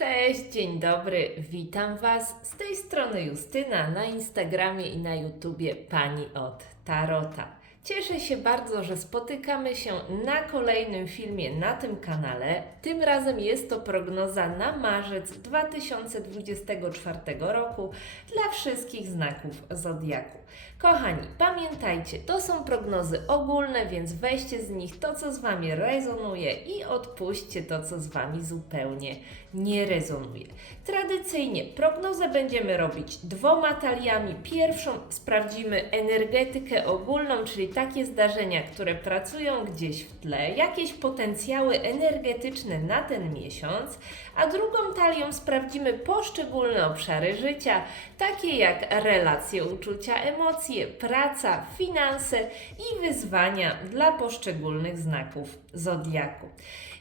Cześć, dzień dobry, witam Was. Z tej strony Justyna na Instagramie i na YouTubie Pani od Tarota. Cieszę się bardzo, że spotykamy się na kolejnym filmie na tym kanale. Tym razem jest to prognoza na marzec 2024 roku dla wszystkich znaków zodiaku. Kochani, pamiętajcie, to są prognozy ogólne, więc weźcie z nich to, co z Wami rezonuje i odpuśćcie to, co z Wami zupełnie nie rezonuje. Tradycyjnie prognozę będziemy robić dwoma taliami. Pierwszą sprawdzimy energetykę ogólną, czyli takie zdarzenia, które pracują gdzieś w tle, jakieś potencjały energetyczne na ten miesiąc, a drugą talią sprawdzimy poszczególne obszary życia, takie jak relacje, uczucia, emocje, praca, finanse i wyzwania dla poszczególnych znaków zodiaku.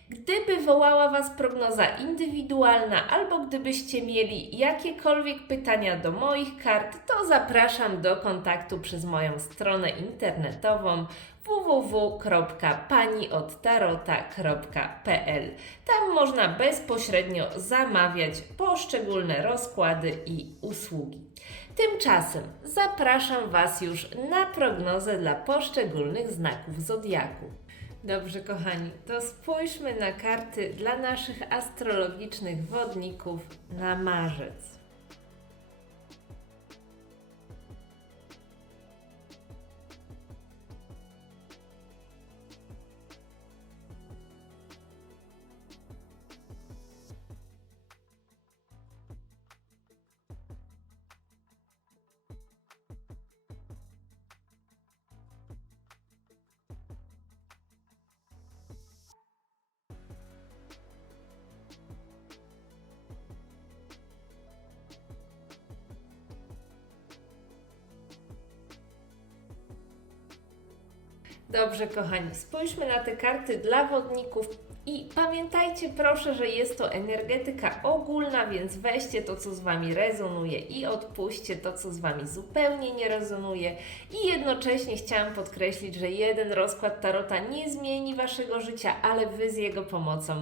Gdyby wołała Was prognoza indywidualna, albo gdybyście mieli jakiekolwiek pytania do moich kart, to zapraszam do kontaktu przez moją stronę internetową www.paniodtarota.pl. Tam można bezpośrednio zamawiać poszczególne rozkłady i usługi. Tymczasem zapraszam Was już na prognozę dla poszczególnych znaków zodiaku. Dobrze, kochani, to spójrzmy na karty dla naszych astrologicznych wodników na marzec. Dobrze, kochani, spójrzmy na te karty dla wodników i pamiętajcie proszę, że jest to energetyka ogólna, więc weźcie to, co z Wami rezonuje i odpuśćcie to, co z Wami zupełnie nie rezonuje. I jednocześnie chciałam podkreślić, że jeden rozkład Tarota nie zmieni Waszego życia, ale Wy z jego pomocą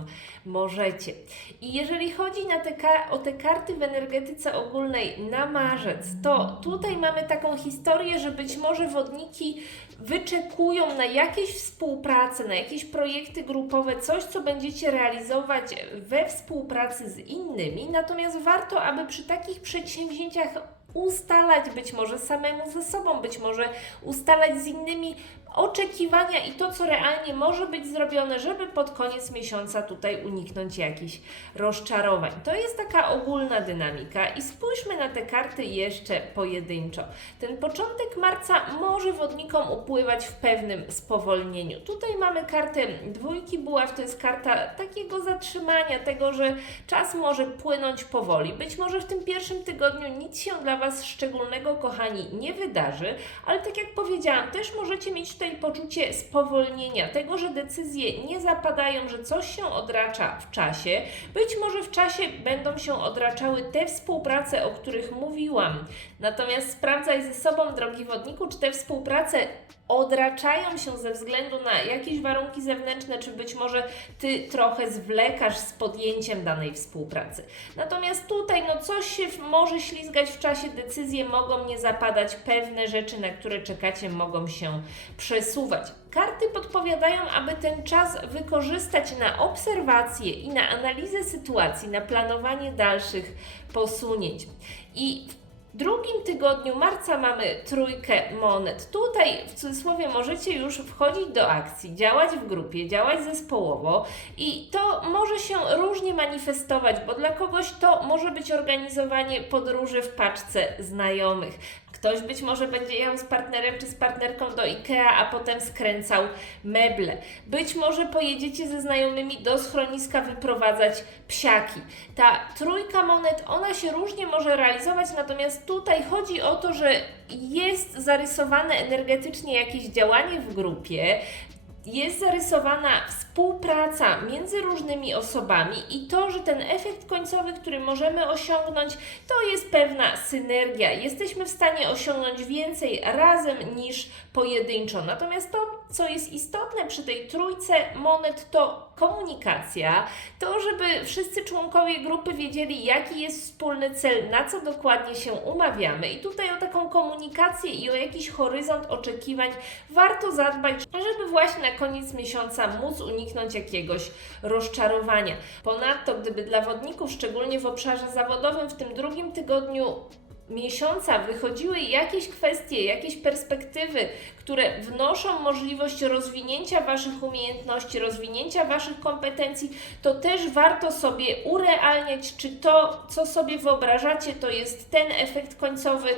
możecie. I jeżeli chodzi te o te karty w energetyce ogólnej na marzec, to tutaj mamy taką historię, że być może wodniki wyczekują na jakieś współpracę, na jakieś projekty grupowe, coś, co będziecie realizować we współpracy z innymi. Natomiast warto, aby przy takich przedsięwzięciach ustalać być może samemu ze sobą, być może ustalać z innymi oczekiwania i to, co realnie może być zrobione, żeby pod koniec miesiąca tutaj uniknąć jakichś rozczarowań. To jest taka ogólna dynamika i spójrzmy na te karty jeszcze pojedynczo. Ten początek marca może wodnikom upływać w pewnym spowolnieniu. Tutaj mamy kartę dwójki buław, to jest karta takiego zatrzymania, tego, że czas może płynąć powoli. Być może w tym pierwszym tygodniu nic się dla Was szczególnego, kochani, nie wydarzy, ale tak jak powiedziałam, też możecie mieć tutaj poczucie spowolnienia, tego, że decyzje nie zapadają, że coś się odracza w czasie. Być może w czasie będą się odraczały te współprace, o których mówiłam. Natomiast sprawdzaj ze sobą, drogi wodniku, czy te współprace odraczają się ze względu na jakieś warunki zewnętrzne, czy być może Ty trochę zwlekasz z podjęciem danej współpracy. Natomiast tutaj no coś się może ślizgać w czasie, decyzje mogą nie zapadać, pewne rzeczy, na które czekacie, mogą się przesuwać. Karty podpowiadają, aby ten czas wykorzystać na obserwację i na analizę sytuacji, na planowanie dalszych posunięć. I w drugim tygodniu marca mamy trójkę monet. Tutaj w cudzysłowie możecie już wchodzić do akcji, działać w grupie, działać zespołowo i to może się różnie manifestować, bo dla kogoś to może być organizowanie podróży w paczce znajomych. Ktoś być może będzie jechał z partnerem czy z partnerką do IKEA, a potem skręcał meble. Być może pojedziecie ze znajomymi do schroniska wyprowadzać psiaki. Ta trójka monet, ona się różnie może realizować, natomiast tutaj chodzi o to, że jest zarysowane energetycznie jakieś działanie w grupie, jest zarysowana współpraca między różnymi osobami i to, że ten efekt końcowy, który możemy osiągnąć, to jest pewna synergia. Jesteśmy w stanie osiągnąć więcej razem niż pojedynczo. Natomiast to co jest istotne przy tej trójce monet, to komunikacja, to żeby wszyscy członkowie grupy wiedzieli, jaki jest wspólny cel, na co dokładnie się umawiamy. I tutaj o taką komunikację i o jakiś horyzont oczekiwań warto zadbać, żeby właśnie na koniec miesiąca móc uniknąć jakiegoś rozczarowania. Ponadto, gdyby dla wodników, szczególnie w obszarze zawodowym, w tym drugim tygodniu miesiąca wychodziły jakieś kwestie, jakieś perspektywy, które wnoszą możliwość rozwinięcia Waszych umiejętności, rozwinięcia Waszych kompetencji, to też warto sobie urealniać, czy to, co sobie wyobrażacie, to jest ten efekt końcowy,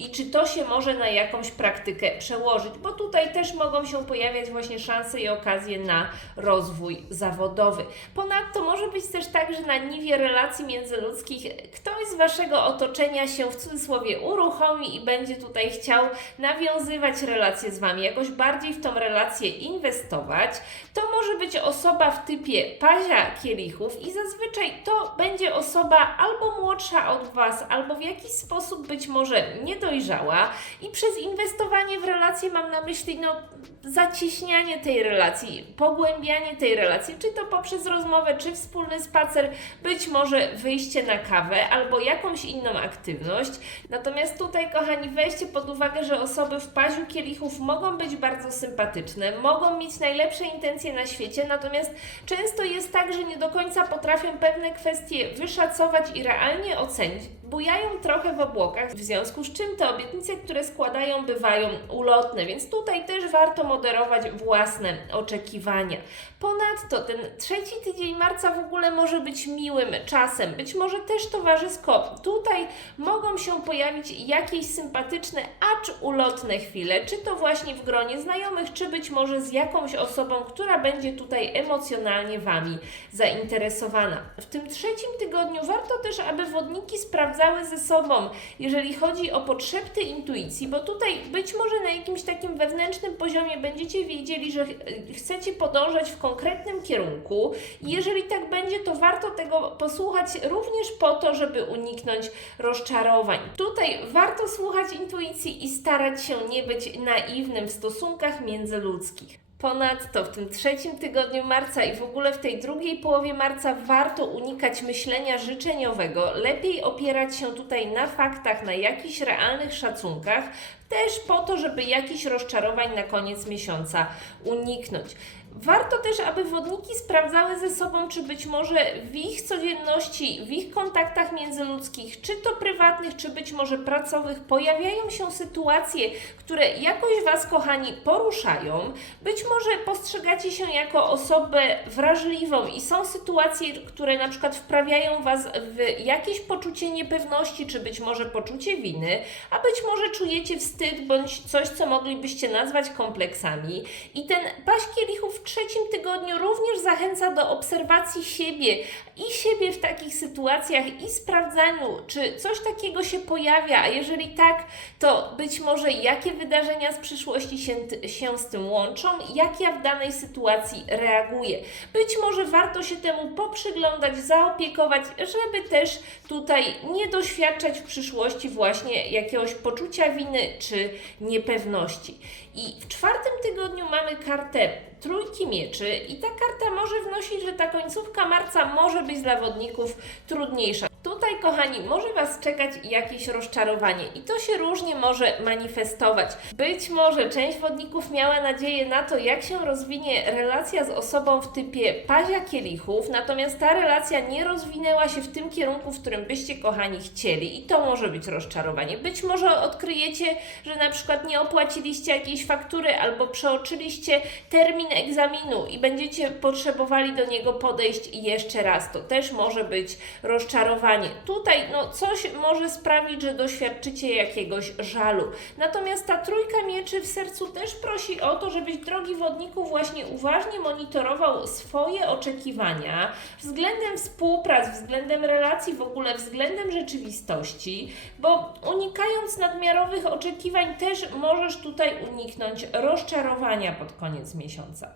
i czy to się może na jakąś praktykę przełożyć, bo tutaj też mogą się pojawiać właśnie szanse i okazje na rozwój zawodowy. Ponadto może być też tak, że na niwie relacji międzyludzkich ktoś z Waszego otoczenia się w cudzysłowie uruchomi i będzie tutaj chciał nawiązywać relacje z Wami, jakoś bardziej w tą relację inwestować. To może być osoba w typie pazia kielichów i zazwyczaj to będzie osoba albo młodsza od Was, albo w jakiś sposób być może niedojrzała i przez inwestowanie w relacje mam na myśli no, zacieśnianie tej relacji, pogłębianie tej relacji, czy to poprzez rozmowę, czy wspólny spacer, być może wyjście na kawę albo jakąś inną aktywność. Natomiast tutaj, kochani, weźcie pod uwagę, że osoby w paziu kielichów mogą być bardzo sympatyczne, mogą mieć najlepsze intencje na świecie, natomiast często jest tak, że nie do końca potrafią pewne kwestie wyszacować i realnie ocenić. Bujają trochę w obłokach, w związku z czym te obietnice, które składają, bywają ulotne, więc tutaj też warto moderować własne oczekiwania. Ponadto ten trzeci tydzień marca w ogóle może być miłym czasem, być może też towarzysko. Tutaj mogą się pojawić jakieś sympatyczne, acz ulotne chwile, czy to właśnie w gronie znajomych, czy być może z jakąś osobą, która będzie tutaj emocjonalnie Wami zainteresowana. W tym trzecim tygodniu warto też, aby wodniki sprawdzały ze sobą, jeżeli chodzi o potrzeby intuicji, bo tutaj być może na jakimś takim wewnętrznym poziomie będziecie wiedzieli, że ch- chcecie podążać w konkretnym kierunku i jeżeli tak będzie, to warto tego posłuchać również po to, żeby uniknąć rozczarowań. Tutaj warto słuchać intuicji i starać się nie być naiwnym w stosunkach międzyludzkich. Ponadto w tym trzecim tygodniu marca i w ogóle w tej drugiej połowie marca warto unikać myślenia życzeniowego, lepiej opierać się tutaj na faktach, na jakichś realnych szacunkach, też po to, żeby jakichś rozczarowań na koniec miesiąca uniknąć. Warto też, aby wodniki sprawdzały ze sobą, czy być może w ich codzienności, w ich kontaktach międzyludzkich, czy to prywatnych, czy być może pracowych, pojawiają się sytuacje, które jakoś Was, kochani, poruszają. Być może postrzegacie się jako osobę wrażliwą i są sytuacje, które na przykład wprawiają Was w jakieś poczucie niepewności, czy być może poczucie winy, a być może czujecie wstyd bądź coś, co moglibyście nazwać kompleksami. I ten paść kielichów w trzecim tygodniu również zachęca do obserwacji siebie i siebie w takich sytuacjach i sprawdzaniu, czy coś takiego się pojawia, a jeżeli tak, to być może jakie wydarzenia z przyszłości się, się z tym łączą, jak ja w danej sytuacji reaguję. Być może warto się temu poprzyglądać, zaopiekować, żeby też tutaj nie doświadczać w przyszłości właśnie jakiegoś poczucia winy czy niepewności. I w czwartym tygodniu mamy kartę trójki mieczy i ta karta może wnosić, że ta końcówka marca może być dla wodników trudniejsza. Tutaj, kochani, może Was czekać jakieś rozczarowanie i to się różnie może manifestować. Być może część wodników miała nadzieję na to, jak się rozwinie relacja z osobą w typie pazia kielichów, natomiast ta relacja nie rozwinęła się w tym kierunku, w którym byście, kochani, chcieli i to może być rozczarowanie. Być może odkryjecie, że na przykład nie opłaciliście jakiejś faktury albo przeoczyliście termin egzaminu i będziecie potrzebowali do niego podejść jeszcze raz. To też może być rozczarowanie. Tutaj no, coś może sprawić, że doświadczycie jakiegoś żalu. Natomiast ta trójka mieczy w sercu też prosi o to, żebyś, drogi wodniku, właśnie uważnie monitorował swoje oczekiwania względem współprac, względem relacji, w ogóle względem rzeczywistości, bo unikając nadmiarowych oczekiwań też możesz tutaj uniknąć rozczarowania pod koniec miesiąca.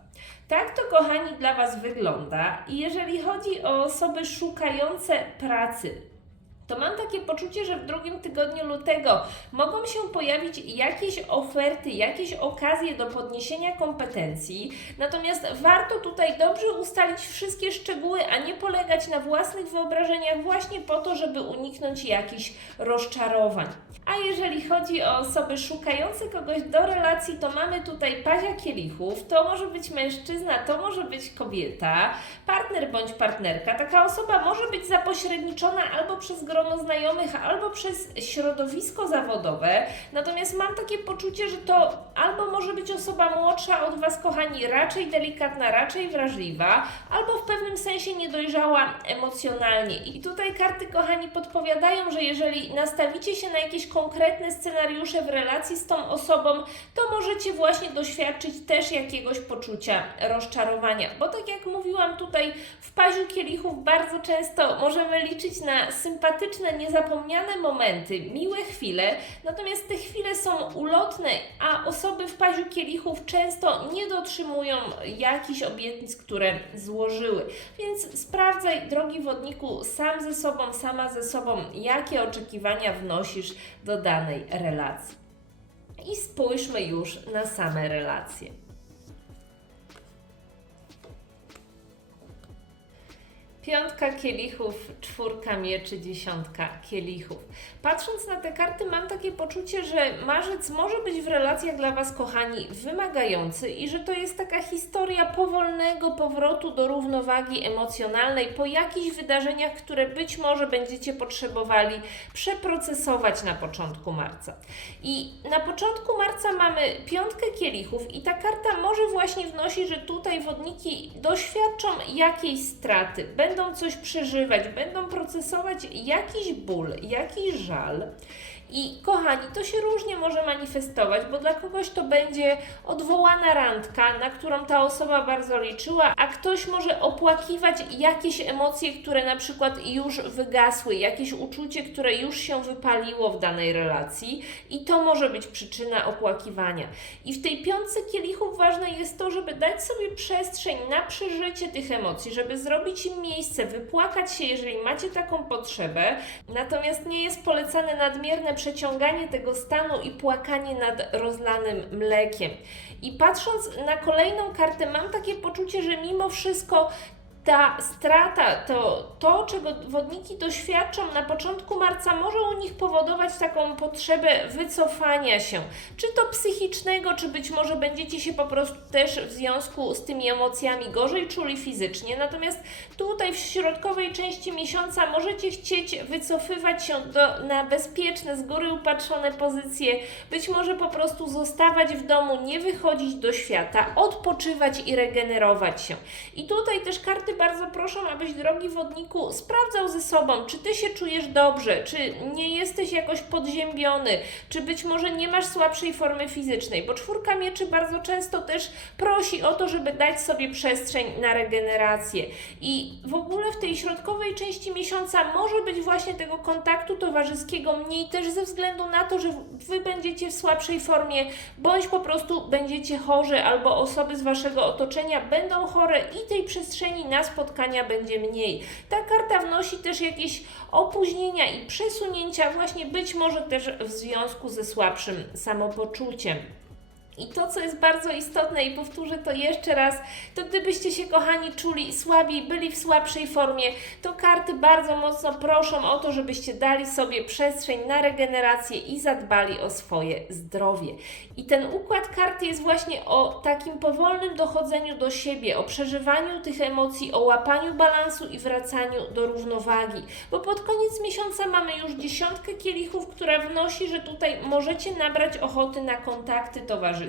Tak to, kochani, dla Was wygląda. I jeżeli chodzi o osoby szukające pracy, to mam takie poczucie, że w drugim tygodniu lutego mogą się pojawić jakieś oferty, jakieś okazje do podniesienia kompetencji. Natomiast warto tutaj dobrze ustalić wszystkie szczegóły, a nie polegać na własnych wyobrażeniach, właśnie po to, żeby uniknąć jakichś rozczarowań. A jeżeli chodzi o osoby szukające kogoś do relacji, to mamy tutaj pazia kielichów. To może być mężczyzna, to może być kobieta, partner bądź partnerka. Taka osoba może być zapośredniczona albo przez grono znajomych, albo przez środowisko zawodowe. Natomiast mam takie poczucie, że to albo może być osoba młodsza od Was, kochani, raczej delikatna, raczej wrażliwa, albo w pewnym sensie niedojrzała emocjonalnie. I tutaj karty, kochani, podpowiadają, że jeżeli nastawicie się na jakieś konkretne scenariusze w relacji z tą osobą, to możecie właśnie doświadczyć też jakiegoś poczucia rozczarowania. Bo tak jak mówiłam tutaj, w paziu kielichów bardzo często możemy liczyć na sympatyczne, niezapomniane momenty, miłe chwile, natomiast te chwile są ulotne, a osoby w paziu kielichów często nie dotrzymują jakichś obietnic, które złożyły. Więc sprawdzaj, drogi wodniku, sam ze sobą, sama ze sobą, jakie oczekiwania wnosisz do danej relacji. I spójrzmy już na same relacje. Piątka kielichów, czwórka mieczy, dziesiątka kielichów. Patrząc na te karty, mam takie poczucie, że marzec może być w relacjach dla Was, kochani, wymagający i że to jest taka historia powolnego powrotu do równowagi emocjonalnej po jakichś wydarzeniach, które być może będziecie potrzebowali przeprocesować na początku marca. I na początku marca mamy piątkę kielichów, i ta karta może właśnie wnosić, że tutaj wodniki doświadczą jakiejś straty, będą coś przeżywać, będą procesować jakiś ból, jakiś żal. I kochani, to się różnie może manifestować, bo dla kogoś to będzie odwołana randka, na którą ta osoba bardzo liczyła, a ktoś może opłakiwać jakieś emocje, które na przykład już wygasły, jakieś uczucie, które już się wypaliło w danej relacji, i to może być przyczyna opłakiwania. I w tej piątce kielichów ważne jest to, żeby dać sobie przestrzeń na przeżycie tych emocji, żeby zrobić im miejsce, wypłakać się, jeżeli macie taką potrzebę. Natomiast nie jest polecane nadmierne przeciąganie tego stanu i płakanie nad rozlanym mlekiem. I patrząc na kolejną kartę, mam takie poczucie, że mimo wszystko ta strata, to, to, czego wodniki doświadczą na początku marca, może u nich powodować taką potrzebę wycofania się, czy to psychicznego, czy być może będziecie się po prostu też w związku z tymi emocjami gorzej czuli fizycznie. Natomiast tutaj w środkowej części miesiąca możecie chcieć wycofywać się do, na bezpieczne, z góry upatrzone pozycje, być może po prostu zostawać w domu, nie wychodzić do świata, odpoczywać i regenerować się. I tutaj też karty bardzo proszą, abyś, drogi wodniku, sprawdzał ze sobą, czy ty się czujesz dobrze, czy nie jesteś jakoś podziębiony, czy być może nie masz słabszej formy fizycznej, bo czwórka mieczy bardzo często też prosi o to, żeby dać sobie przestrzeń na regenerację. I w ogóle w tej środkowej części miesiąca może być właśnie tego kontaktu towarzyskiego mniej też ze względu na to, że wy będziecie w słabszej formie, bądź po prostu będziecie chorzy, albo osoby z waszego otoczenia będą chore i tej przestrzeni na spotkania będzie mniej. Ta karta wnosi też jakieś opóźnienia i przesunięcia, właśnie być może też w związku ze słabszym samopoczuciem. I to, co jest bardzo istotne, i powtórzę to jeszcze raz, to gdybyście się, kochani, czuli słabi, byli w słabszej formie, to karty bardzo mocno proszą o to, żebyście dali sobie przestrzeń na regenerację i zadbali o swoje zdrowie. I ten układ karty jest właśnie o takim powolnym dochodzeniu do siebie, o przeżywaniu tych emocji, o łapaniu balansu i wracaniu do równowagi. Bo pod koniec miesiąca mamy już dziesiątkę kielichów, która wnosi, że tutaj możecie nabrać ochoty na kontakty towarzyskie.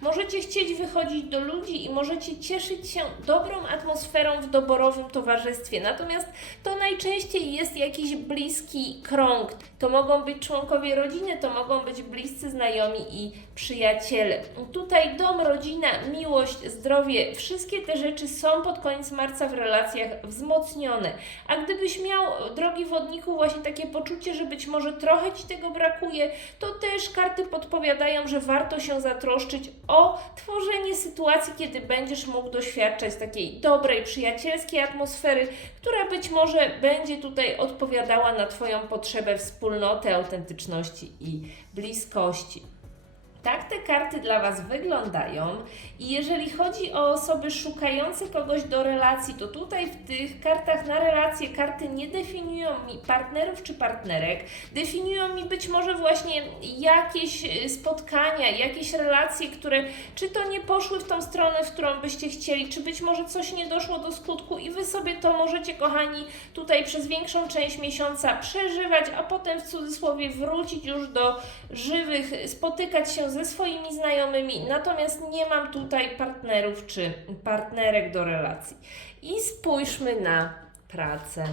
Możecie chcieć wychodzić do ludzi i możecie cieszyć się dobrą atmosferą w doborowym towarzystwie. Natomiast to najczęściej jest jakiś bliski krąg. To mogą być członkowie rodziny, to mogą być bliscy znajomi i przyjaciele. Tutaj dom, rodzina, miłość, zdrowie, wszystkie te rzeczy są pod koniec marca w relacjach wzmocnione. A gdybyś miał, drogi wodniku, właśnie takie poczucie, że być może trochę Ci tego brakuje, to też karty podpowiadają, że warto się zatroszczyć zatroszczyć o tworzenie sytuacji, kiedy będziesz mógł doświadczać takiej dobrej, przyjacielskiej atmosfery, która być może będzie tutaj odpowiadała na Twoją potrzebę wspólnoty, autentyczności i bliskości. Tak te karty dla Was wyglądają. I jeżeli chodzi o osoby szukające kogoś do relacji, to tutaj w tych kartach na relacje karty nie definiują mi partnerów czy partnerek, definiują mi być może właśnie jakieś y, spotkania, jakieś relacje, które czy to nie poszły w tą stronę, w którą byście chcieli, czy być może coś nie doszło do skutku i Wy sobie to możecie, kochani, tutaj przez większą część miesiąca przeżywać, a potem w cudzysłowie wrócić już do żywych, spotykać się ze swoimi znajomymi, natomiast nie mam tutaj partnerów czy partnerek do relacji. I spójrzmy na pracę.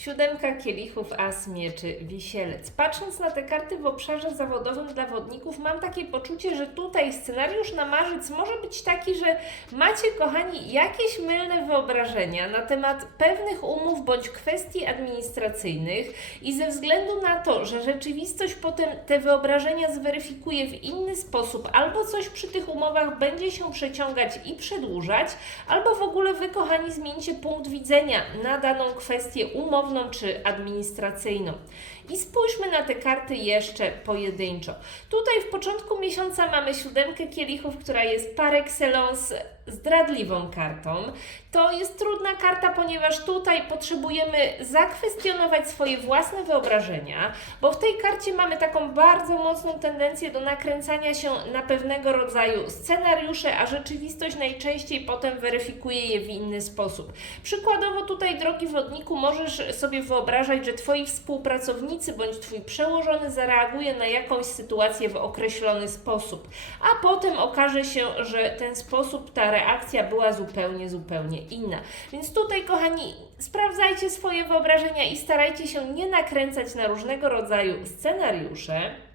Siódemka kielichów, as mieczy, wisielec. Patrząc na te karty w obszarze zawodowym dla wodników, mam takie poczucie, że tutaj scenariusz na marzec może być taki, że macie, kochani, jakieś mylne wyobrażenia na temat pewnych umów bądź kwestii administracyjnych i ze względu na to, że rzeczywistość potem te wyobrażenia zweryfikuje w inny sposób, albo coś przy tych umowach będzie się przeciągać i przedłużać, albo w ogóle wy, kochani, zmienicie punkt widzenia na daną kwestię umowną czy administracyjną. I spójrzmy na te karty jeszcze pojedynczo. Tutaj w początku miesiąca mamy siódemkę kielichów, która jest par excellence zdradliwą kartą. To jest trudna karta, ponieważ tutaj potrzebujemy zakwestionować swoje własne wyobrażenia, bo w tej karcie mamy taką bardzo mocną tendencję do nakręcania się na pewnego rodzaju scenariusze, a rzeczywistość najczęściej potem weryfikuje je w inny sposób. Przykładowo tutaj, drogi wodniku, możesz sobie wyobrażać, że Twoi współpracownicy bądź Twój przełożony zareaguje na jakąś sytuację w określony sposób, a potem okaże się, że ten sposób, ta reakcja była zupełnie, zupełnie inna. Więc tutaj, kochani, sprawdzajcie swoje wyobrażenia i starajcie się nie nakręcać na różnego rodzaju scenariusze.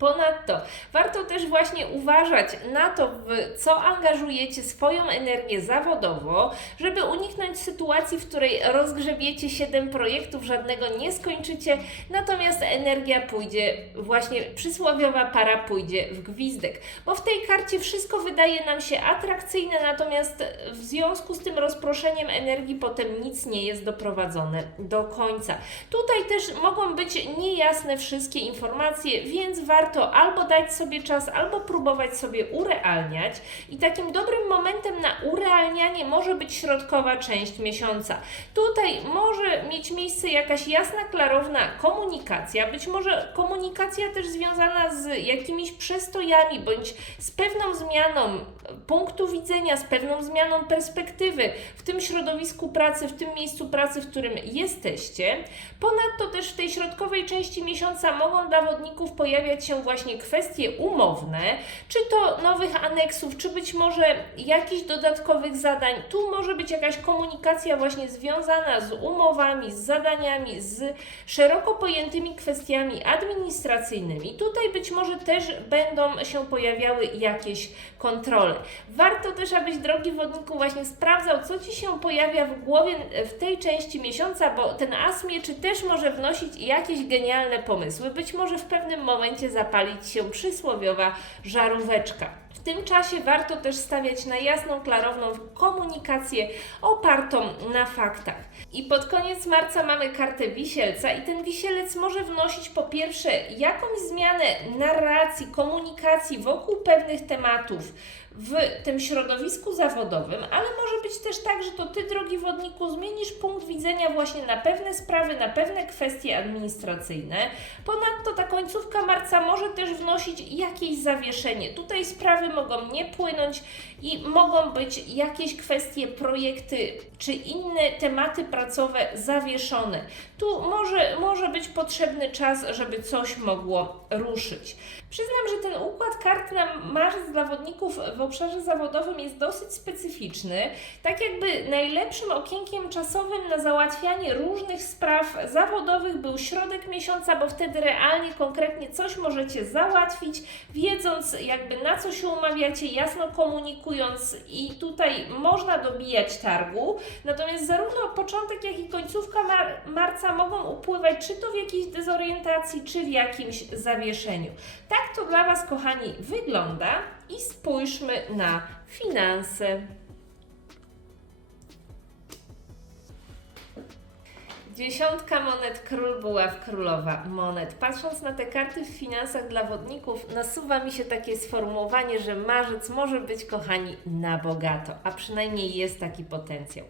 Ponadto warto też właśnie uważać na to, w co angażujecie swoją energię zawodowo, żeby uniknąć sytuacji, w której rozgrzebiecie 7 projektów, żadnego nie skończycie, natomiast energia pójdzie, właśnie przysłowiowa para pójdzie w gwizdek. Bo w tej karcie wszystko wydaje nam się atrakcyjne, natomiast w związku z tym rozproszeniem energii potem nic nie jest doprowadzone do końca. Tutaj też mogą być niejasne wszystkie informacje, więc warto warto albo dać sobie czas, albo próbować sobie urealniać. I takim dobrym momentem na urealnianie może być środkowa część miesiąca. Tutaj może mieć miejsce jakaś jasna, klarowna komunikacja, być może komunikacja też związana z jakimiś przestojami bądź z pewną zmianą punktu widzenia, z pewną zmianą perspektywy w tym środowisku pracy, w tym miejscu pracy, w którym jesteście. Ponadto też w tej środkowej części miesiąca mogą dla wodników pojawiać się właśnie kwestie umowne, czy to nowych aneksów, czy być może jakichś dodatkowych zadań. Tu może być jakaś komunikacja właśnie związana z umowami, z zadaniami, z szeroko pojętymi kwestiami administracyjnymi. Tutaj być może też będą się pojawiały jakieś kontrole. Warto też, abyś drogi wodniku właśnie sprawdzał, co Ci się pojawia w głowie w tej części miesiąca, bo ten as mieczy też może wnosić jakieś genialne pomysły. Być może w pewnym momencie zapalić się przysłowiowa żaróweczka. W tym czasie warto też stawiać na jasną, klarowną komunikację opartą na faktach. I pod koniec marca mamy kartę wisielca i ten wisielec może wnosić po pierwsze jakąś zmianę narracji, komunikacji wokół pewnych tematów w tym środowisku zawodowym, ale może być też tak, że to Ty, drogi wodniku, zmienisz punkt widzenia właśnie na pewne sprawy, na pewne kwestie administracyjne. Ponadto ta końcówka marca może też wnosić jakieś zawieszenie. Tutaj sprawy mogą nie płynąć i mogą być jakieś kwestie, projekty czy inne tematy pracowe zawieszone. Tu może, może być potrzebny czas, żeby coś mogło ruszyć. Przyznam, że ten układ kart na marzec dla wodników w obszarze zawodowym jest dosyć specyficzny. Tak jakby najlepszym okienkiem czasowym na załatwianie różnych spraw zawodowych był środek miesiąca, bo wtedy realnie, konkretnie coś możecie załatwić, wiedząc jakby na co się umawiacie, jasno komunikując i tutaj można dobijać targu. Natomiast zarówno początek, jak i końcówka mar marca mogą upływać czy to w jakiejś dezorientacji, czy w jakimś zawieszeniu. Tak to dla Was, kochani, wygląda i spójrzmy na finanse. Dziesiątka monet, król buław, królowa monet. Patrząc na te karty w finansach dla wodników, nasuwa mi się takie sformułowanie, że marzec może być, kochani, na bogato, a przynajmniej jest taki potencjał.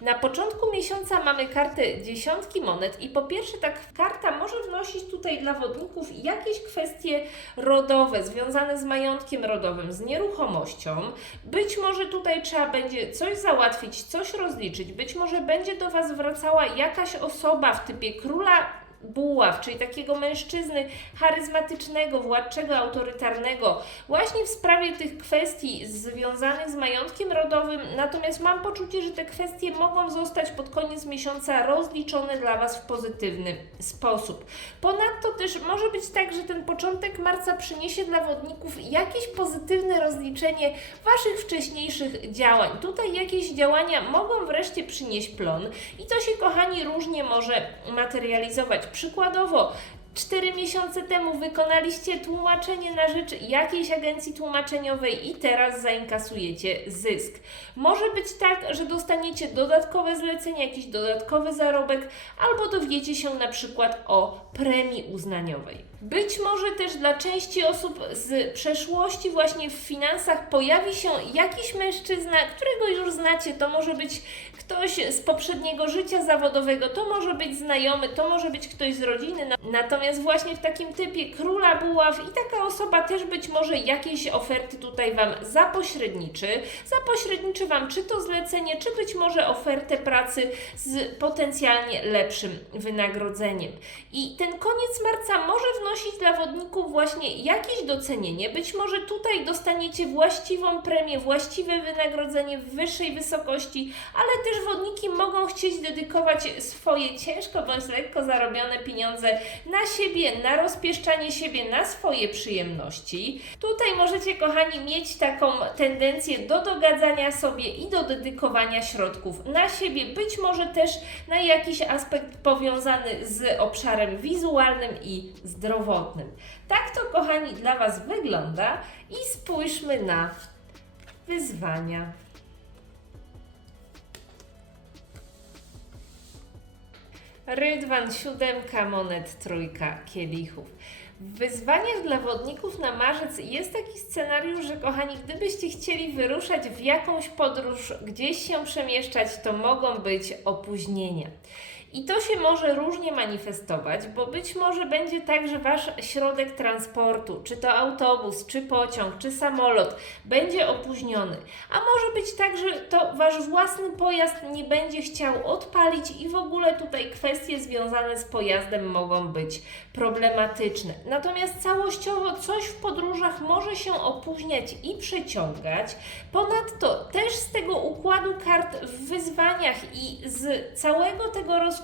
Na początku miesiąca mamy kartę dziesiątki monet i po pierwsze tak karta może wnosić tutaj dla wodników jakieś kwestie rodowe, związane z majątkiem rodowym, z nieruchomością. Być może tutaj trzeba będzie coś załatwić, coś rozliczyć, być może będzie do Was wracała jakaś osoba w typie króla buław, czyli takiego mężczyzny charyzmatycznego, władczego, autorytarnego, właśnie w sprawie tych kwestii związanych z majątkiem rodowym. Natomiast mam poczucie, że te kwestie mogą zostać pod koniec miesiąca rozliczone dla Was w pozytywny sposób. Ponadto też może być tak, że ten początek marca przyniesie dla wodników jakieś pozytywne rozliczenie Waszych wcześniejszych działań. Tutaj jakieś działania mogą wreszcie przynieść plon i to się, kochani, różnie może materializować. Przykładowo, Cztery miesiące temu wykonaliście tłumaczenie na rzecz jakiejś agencji tłumaczeniowej i teraz zainkasujecie zysk. Może być tak, że dostaniecie dodatkowe zlecenie, jakiś dodatkowy zarobek, albo dowiecie się na przykład o premii uznaniowej. Być może też dla części osób z przeszłości, właśnie w finansach, pojawi się jakiś mężczyzna, którego już znacie. To może być ktoś z poprzedniego życia zawodowego, to może być znajomy, to może być ktoś z rodziny. No, Natomiast właśnie w takim typie króla buław i taka osoba też być może jakieś oferty tutaj Wam zapośredniczy. Zapośredniczy Wam czy to zlecenie, czy być może ofertę pracy z potencjalnie lepszym wynagrodzeniem. I ten koniec marca może wnosić dla wodników właśnie jakieś docenienie. Być może tutaj dostaniecie właściwą premię, właściwe wynagrodzenie w wyższej wysokości, ale też wodniki mogą chcieć dedykować swoje ciężko bądź lekko zarobione pieniądze na siebie, na rozpieszczanie siebie, na swoje przyjemności. Tutaj możecie, kochani, mieć taką tendencję do dogadzania sobie i do dedykowania środków na siebie, być może też na jakiś aspekt powiązany z obszarem wizualnym i zdrowotnym. Tak to, kochani, dla Was wygląda i spójrzmy na wyzwania. Rydwan, siódemka monet, trójka kielichów. W wyzwaniach dla wodników na marzec jest taki scenariusz, że kochani, gdybyście chcieli wyruszać w jakąś podróż, gdzieś się przemieszczać, to mogą być opóźnienia. I to się może różnie manifestować, bo być może będzie tak, że wasz środek transportu, czy to autobus, czy pociąg, czy samolot, będzie opóźniony. A może być tak, że to wasz własny pojazd nie będzie chciał odpalić i w ogóle tutaj kwestie związane z pojazdem mogą być problematyczne. Natomiast całościowo coś w podróżach może się opóźniać i przeciągać. Ponadto też z tego układu kart w wyzwaniach i z całego tego rozkładu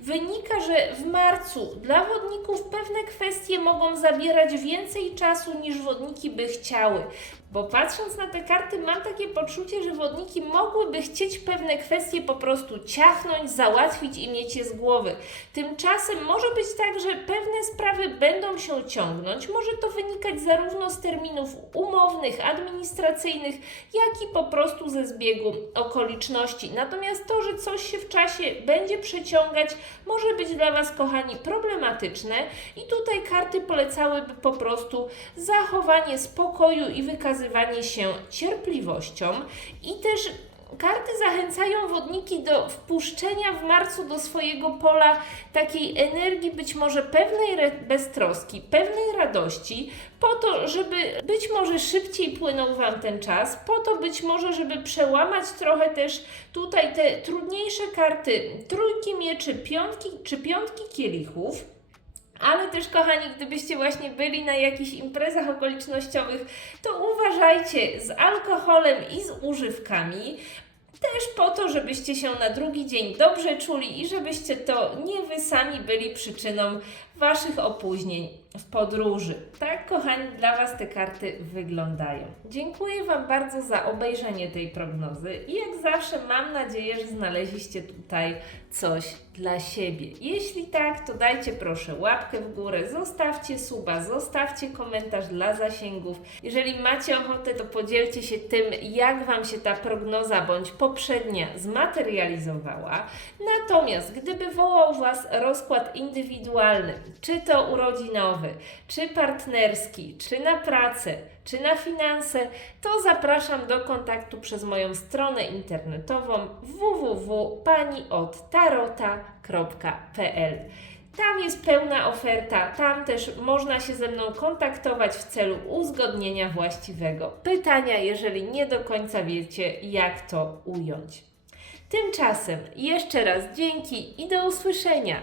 wynika, że w marcu dla wodników pewne kwestie mogą zabierać więcej czasu niż wodniki by chciały. Bo patrząc na te karty, mam takie poczucie, że wodniki mogłyby chcieć pewne kwestie po prostu ciachnąć, załatwić i mieć je z głowy. Tymczasem może być tak, że pewne sprawy będą się ciągnąć. Może to wynikać zarówno z terminów umownych, administracyjnych, jak i po prostu ze zbiegu okoliczności. Natomiast to, że coś się w czasie będzie przeciągać, może być dla Was, kochani, problematyczne. I tutaj karty polecałyby po prostu zachowanie spokoju i wykazywanie się cierpliwością i też Karty zachęcają wodniki do wpuszczenia w marcu do swojego pola takiej energii, być może pewnej beztroski, pewnej radości, po to, żeby być może szybciej płynął Wam ten czas, po to być może, żeby przełamać trochę też tutaj te trudniejsze karty trójki mieczy, piątki czy piątki kielichów. Ale też, kochani, gdybyście właśnie byli na jakichś imprezach okolicznościowych, to uważajcie z alkoholem i z używkami. Też po to, żebyście się na drugi dzień dobrze czuli i żebyście to nie wy sami byli przyczyną waszych opóźnień w podróży. Tak, kochani, dla Was te karty wyglądają. Dziękuję Wam bardzo za obejrzenie tej prognozy i jak zawsze mam nadzieję, że znaleźliście tutaj coś dla siebie. Jeśli tak, to dajcie proszę łapkę w górę, zostawcie suba, zostawcie komentarz dla zasięgów. Jeżeli macie ochotę, to podzielcie się tym, jak Wam się ta prognoza bądź poprzednia zmaterializowała. Natomiast gdyby wołał Was rozkład indywidualny, czy to urodzinowy, czy partnerski, czy na pracę, czy na finanse, to zapraszam do kontaktu przez moją stronę internetową www.paniodtarota.pl. Tam jest pełna oferta, tam też można się ze mną kontaktować w celu uzgodnienia właściwego pytania, jeżeli nie do końca wiecie, jak to ująć. Tymczasem jeszcze raz dzięki i do usłyszenia.